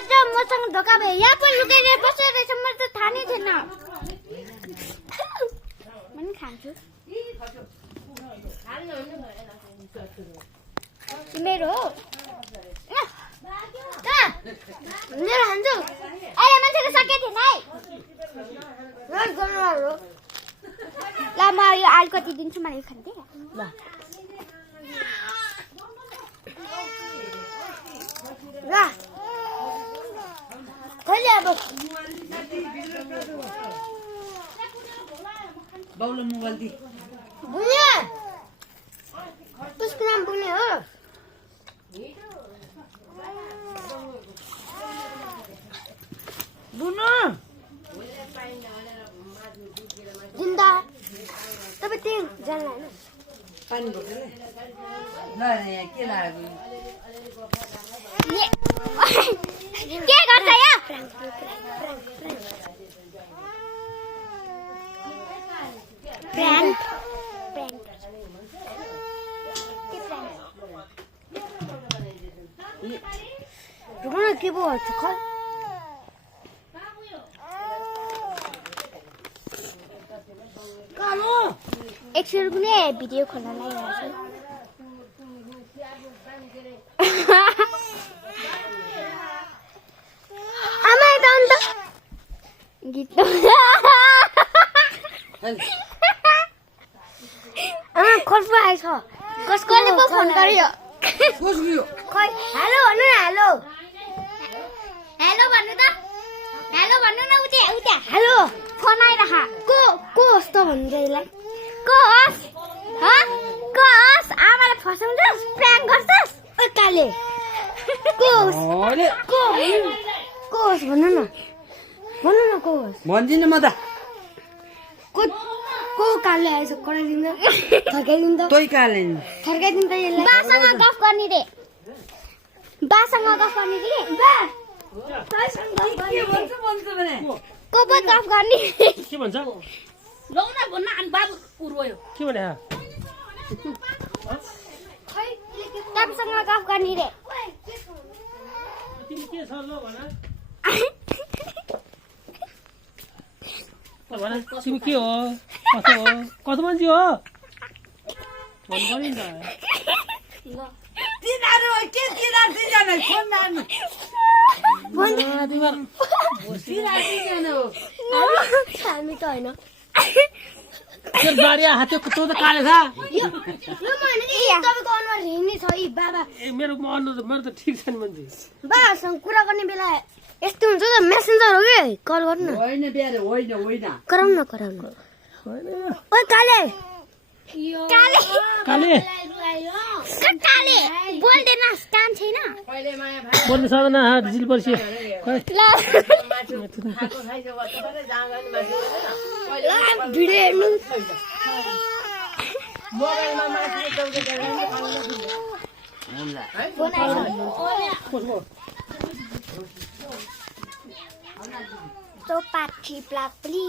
आज मसँग धोका भयो यहाँ पनि लुकेर बसेर रहेछ मैले त थाहा नै थिएन म पनि खान्छु मेरो हो मेरो खान्छु अहिले मान्छेको सकेको थिएन है ल म यो अलिकति दिन्छु मलाई खान्थे ल ल खोले अब बाउले मोबाइल दि बुझ्यो त्यसको नाम बुझ्ने हो बुनु जिन्दा तपाईँ त्यही जान्न होइन पानी बोकेर ल यहाँ के लाग्यो के गर्छ यो प्र्याङ्क रुक्नु के पो गर्छ खै कालो एकछिन रुक्ने भिडियो खोल्न लागिरहेको छु आमा यता आउनु त गीत खोज्नु आएछ कसले पो फोन गर्यो कसले खै हेलो भन्नु न हेलो हेलो भन्नु त हेलो भन्नु न उता उता हेलो फोन आइरह को होस् त भन्नु यसलाई को होस् को होस् आमाले फसाउँछस् प्र्याङ्क गर्छस् ओ काले को होस् को होस् भन्नु न को होस् भन्दिनँ म त को काले आएछ कराइदिन्छ थर्काइदिन्छ तै काले थर्काइदिन्छ यसलाई बासँग गफ गर्ने रे बासँग गफ गर्ने रे बा के भन्छ भन्छ भने को पो गफ गर्ने के भन्छ लौ न भन्न अनि बाबु उर्वयो के भने तपाईसँग गफ गर्ने रे तिमी के छ ल भन भन तिमी के हो कस्तो मान्छे हो भन्नु पर्यो नि त तिनीहरू के तिनीहरू दुईजना फोन नानी तिनीहरू दुईजना हो हामी त होइन त्यो बारिया हाते कुतो त काले छ यो भने नि तपाईको अनुहार हिँड्ने छ यी बाबा ए मेरो त ठिक छ नि मान्छे बाबासँग कुरा गर्ने बेला यस्तो हुन्छ त मेसेन्जर हो कि कल गर्नु न होइन बिहार होइन कराउनु ओ काले काले काले काले बोल्दैन काम छैन बोल्नु सक्दैन जिल पर्सी खै ल भिडियो हेर्नु फोन आइस तो पाठी प्लाक प्ली